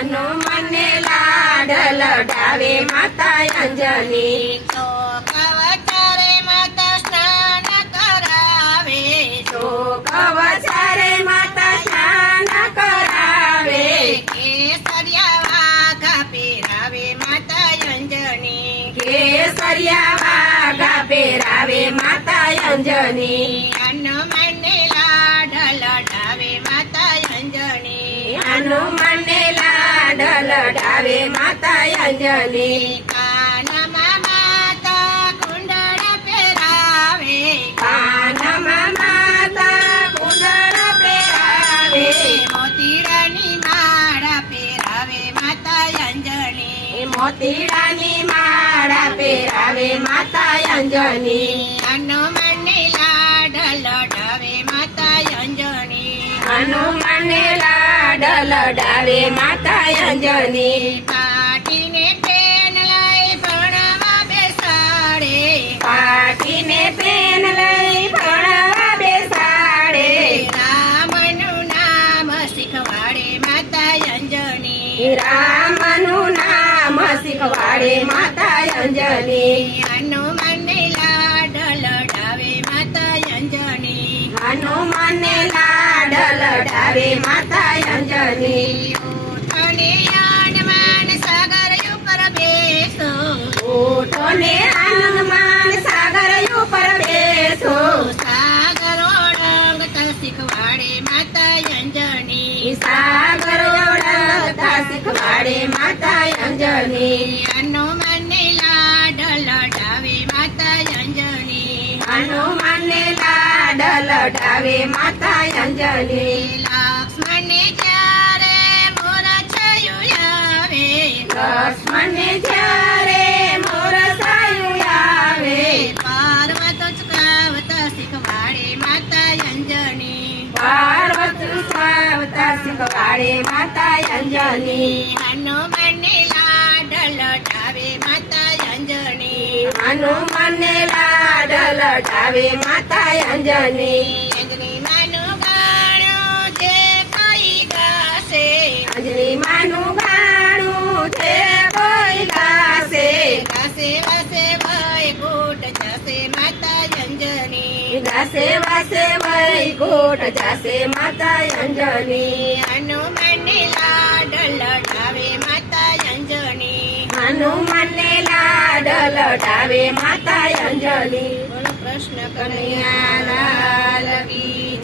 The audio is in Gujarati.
હનુમાનને લાડ લડાવે માતા અંજની શોક વચારે માતા સ્નાન કરાવે શોક વચારે માતા સ્નાન કરાવે કેસરિયા વાઘા પહેરાવે માતા અંજની કેસરિયા વાઘા પહેરાવે માતા અંજની હનુમાનને લાડ લડાવે માતા અંજની હનુમાનને લાડ લડાવે માતા અંજની કાનમાં માતા કુંડળ પહેરાવે કાનમાં માતા કુંડળ પહેરાવે મોતીડાની માળા પહેરાવે માતા અંજની મોતીડાની માળા પહેરાવે માતા અંજની હનુમાનને લાડ લડાવે માતા અંજની હનુમાનને લાડ લડાવે માતા અંજની પાટીને પેન લઈ ભણવા બેસાડે પાટીને પેન લઈ ભણવા બેસાડે રામનું નામ શીખવાડે માતા અંજની રામનું નામ શીખવાડે માતા અંજની હનુમાનને લાડ લડાવે માતા અંજની હનુમાનને લાડ લડાવે માતા અંજની અને હનુમાન સાગર ઉપર બેસો ઉઠો ને હનુમાન સાગર ઉપર બેસો સાગર ઓળંગતા શીખવાડે માતા અંજની સાગર ઓળંગતા શીખવાડે માતા અંજની હનુમાનને લાડ લડાવે માતા અંજની હનુમાનને લાડ લડાવે માતા અંજની લક્ષ્મણને જ્યારે મોરછાયું આવે લક્ષ્મણને જ્યારે મોરસાયું આવે પર્વત ચુકાવતા શીખવાડે માતા અંજની પાર્વત ઉઠાવતા શીખવાડે માતા અંજની હનુમાનને લાડ લડાવે માતા અંજની હનુમાનને લાડ લડાવે માતા અંજની અંજની માનું ગાણું જે કઈ ગાશે અંજની માનું ગાણું છે કોઈ ગાશે ગાશે વાસે વૈકુંઠ જશે માતા અંજની ગાશે વાસે વૈકુંઠ જાશે માતા અંજની હનુમાનને લાડ લડાવે માતા અંજની હનુમાનને લાડ લડાવે માતા અંજની બોલો કૃષ્ણ કનૈયા કનૈયા લાલ કી